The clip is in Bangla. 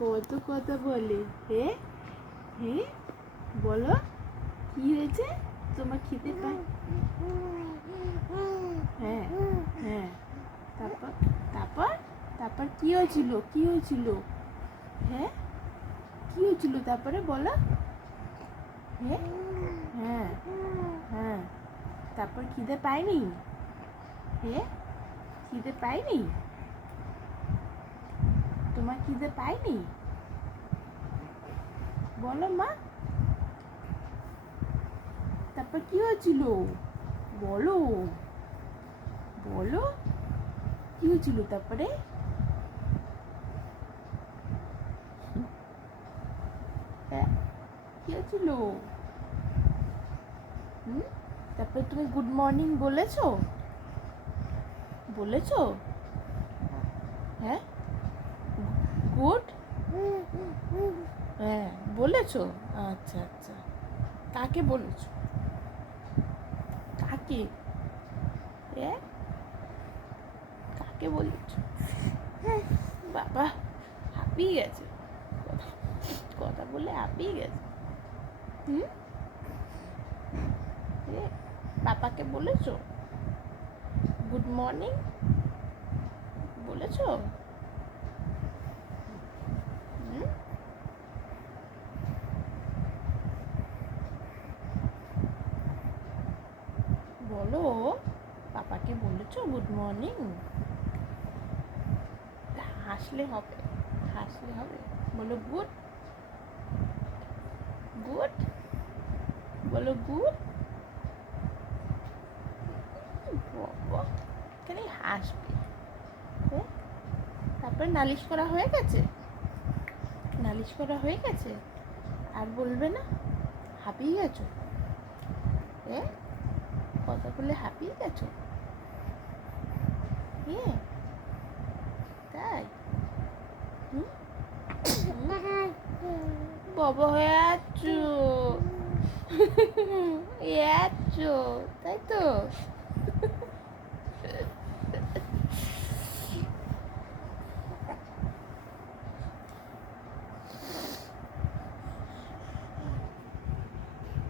কত কথা বলে। হে হে বলো কি হয়েছে? তোমার খেতে পাই? হ্যাঁ হ্যাঁ। তারপর তারপর তারপর কি হয়েছিল? কি হয়েছিল? হ্যাঁ কি হয়েছিল তারপরে বলো? হ্যাঁ হ্যাঁ হ্যাঁ। তারপর খিদে পায়নি? হ্যাঁ খিদে পায়নি? তোমার খিদে পায়নি? বলো মা। তারপর কি হয়েছিল? বলো বলো কি হয়েছিল তারপরে? হ্যাঁ কি হয়েছিল? হুম তারপরে তুমি গুড মর্নিং বলেছো? বলেছো? হ্যাঁ গুড হ্যাঁ বলেছো? আচ্ছা আচ্ছা। কাকে বলেছো? কাকে? হ্যাঁ কাকে বলেছো? বাবা হাঁপিয়ে গেছে, কথা কথা বলে হাঁপিয়ে গেছে। হুম পাপাকে বলেছো গুড মর্নিং? বলেছো? হুম বলো পাপাকে বলেছো গুড মর্নিং? হাসলে হবে, হাসলে হবে। বলো গুড গুড বলো গুড। বাবা এখানে হাসবে। হ্যাঁ তারপরে নালিশ করা হয়ে গেছে? নালিশ করা হয়ে গেছে? আর বলবে না? হাঁপিয়ে গেছো? হ্যাঁ কথা বলে হাঁপিয়ে গেছো? হ্যাঁ তাই? হুম বাবা হয়ে আছো, তাই তো?